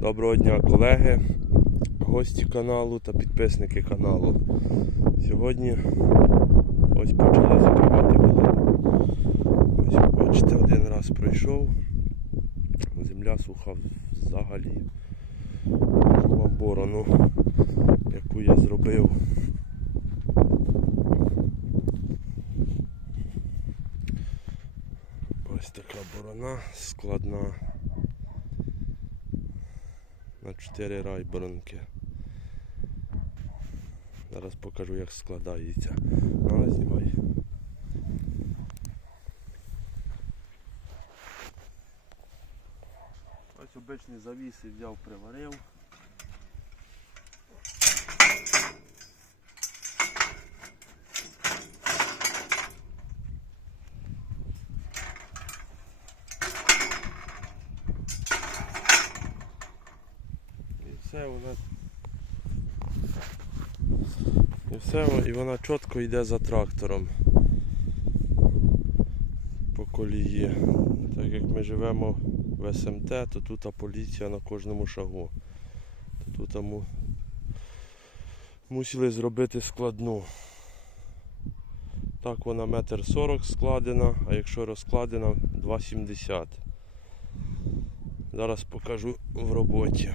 Доброго дня, колеги, гості каналу та підписники каналу. Сьогодні ось почали закривати вологу. Ось бачите, один раз пройшов. Земля суха взагалі. Вам борону, яку я зробив. Ось така борона складна на 4 райбронки. Зараз покажу як складається. Але знімай. Ось обичний завіс і взяв, приварив. І все вона. І все, і вона чітко йде за трактором по колії. Так як ми живемо в СМТ, то тут поліція на кожному шагу. То тут му... мусили зробити складну. Так вона метр сорок складена, а якщо розкладена 2,70. Зараз покажу в роботі.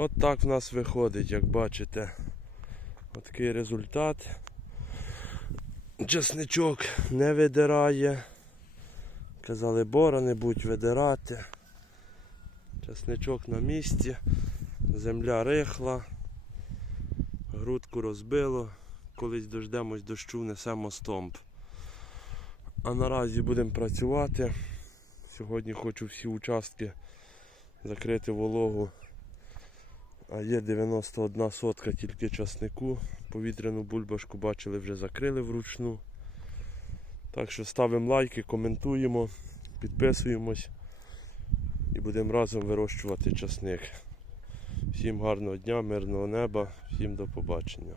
От так в нас виходить, як бачите. От такий результат. Часничок не видирає. Казали, бора не будь видирати. Часничок на місці, земля рихла, грудку розбило, колись дождемось дощу, несемо стомп. А наразі будемо працювати. Сьогодні хочу всі участки закрити вологу а є 91 сотка тільки часнику. Повітряну бульбашку бачили, вже закрили вручну. Так що ставимо лайки, коментуємо, підписуємось і будемо разом вирощувати часник. Всім гарного дня, мирного неба, всім до побачення.